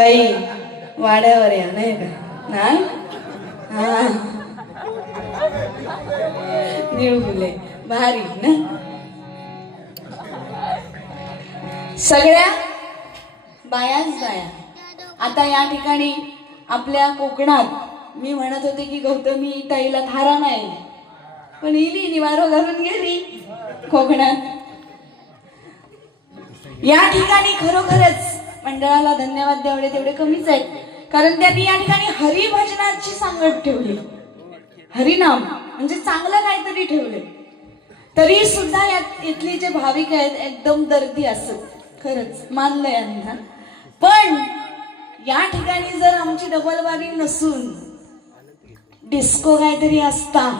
बाई वाड्यावर या नाही का ना हा निळगुले भारी ना सगळ्या बायाच बाया. आता या ठिकाणी आपल्या कोकणात मी म्हणत होते की गौतमी ताईला थारा नाही पण इली निवारो घालून गेली कोकणात. या ठिकाणी खरोखरच मंडळाला धन्यवाद द्यावे तेवढे कमीच आहेत कारण त्यांनी या ठिकाणी हरिभजनाची सांगड ठेवली. हरिनाम म्हणजे चांगलं काहीतरी ठेवले तरी सुद्धा यात इथली जे भाविक आहेत एकदम दर्दी असत. खरंच मानलं यांना. पण या ठिकाणी जर आमची डबलबारी नसून डिस्को काहीतरी असता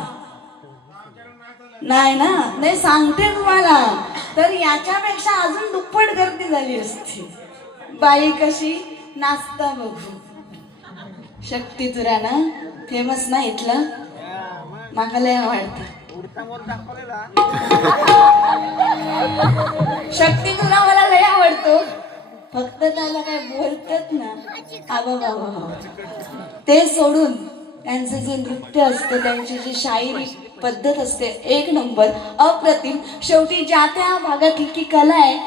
नाही ना नाही सांगते तुम्हाला तर याच्यापेक्षा अजून दुप्पट गर्दी झाली असती. बाई कशी नाचता बघू. शक्ती तुरा ना फेमस ना इथलं माका लय आवडतं. शक्ती तुला मला लय आवडतो फक्त त्याला काय बोलतात ना आबा बाबा ते सोडून त्यांचं जे नृत्य असतं त्यांची जी शायरी पद्धत असते एक नंबर अप्रतिम. शेवटी ज्या त्या भागातली की कला आहे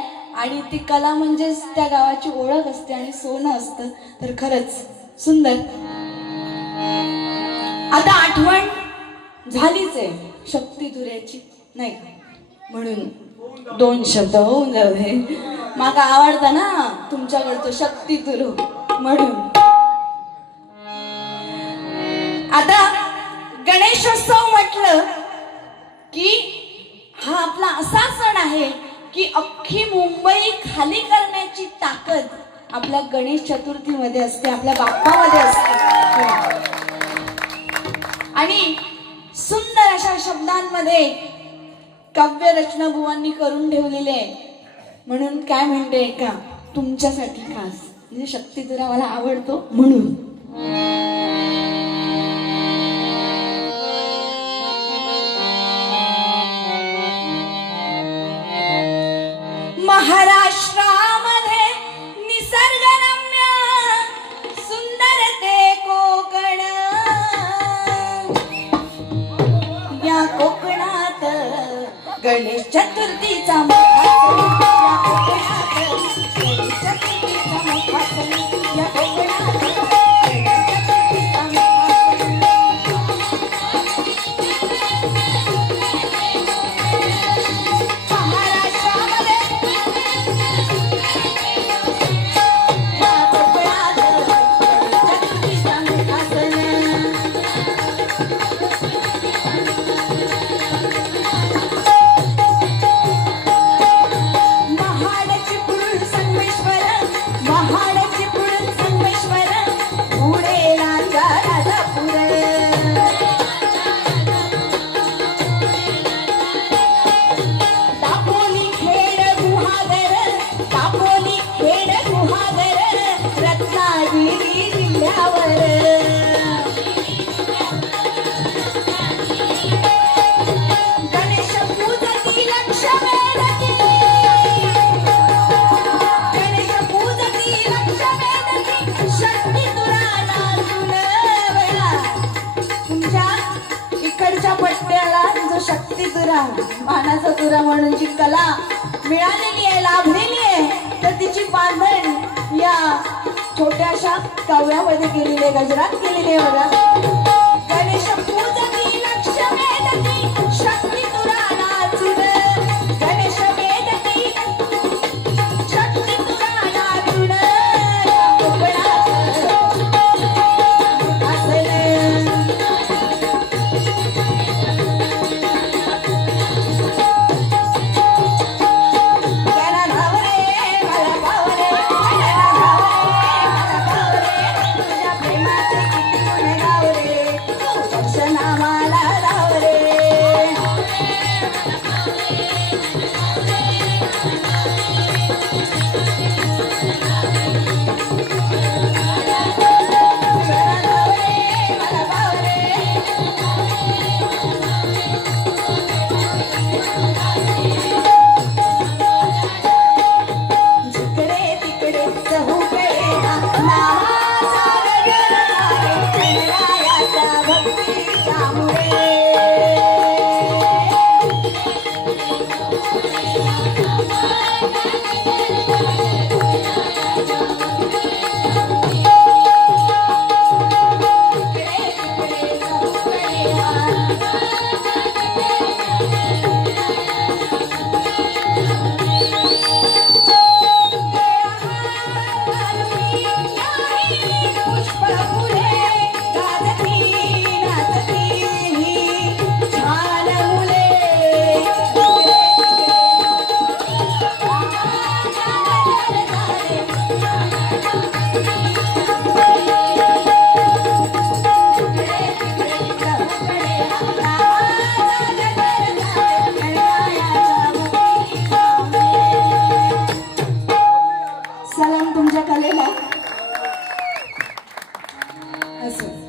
आणि ती कला म्हणजेच त्या गावाची ओळख असते आणि सोनं असतं तर खरंच सुंदर. आता आठवण झालीच आहे शक्ती तुऱ्याची नाही म्हणून दोन शब्द होऊन जाऊ दे. माका आवडता ना तुमच्याकडचं शक्ती तुरू म्हणून. आता गणेशोत्सव म्हटलं की हा आपला असा सण आहे की अख्खी मुंबई खाली करण्याची ताकद आपल्या गणेश चतुर्थीमध्ये असते आपल्या बाप्पामध्ये असते. आणि सुंदर अशा शब्दांमध्ये काव्य रचना बुवांनी करून ठेवलेले आहे. म्हणून काय म्हणते का तुमच्यासाठी खास म्हणजे शक्ती तुरा मला आवडतो म्हणून. महाराष्ट्रामध्ये निसर्गरम्य सुंदर ते कोकण या कोकणात गणेश चतुर्थीचा शक्ती तुरा मानाचा तुरा म्हणून जी कला मिळालेली आहे लाभलेली आहे तर तिची बांधण या छोट्याशा काव्यामध्ये केलेली आहे गजरात केलेली आहे बघा. गणेश पूजती लक्ष वेदती शक्ती तुरा नाचून गणेश वेदती शक्ती तुरा नाचून नाम नामाचा गजर झाले गणरायाच्या भक्तीच्या मुळे. सलाम तुमच्या कलेला. असं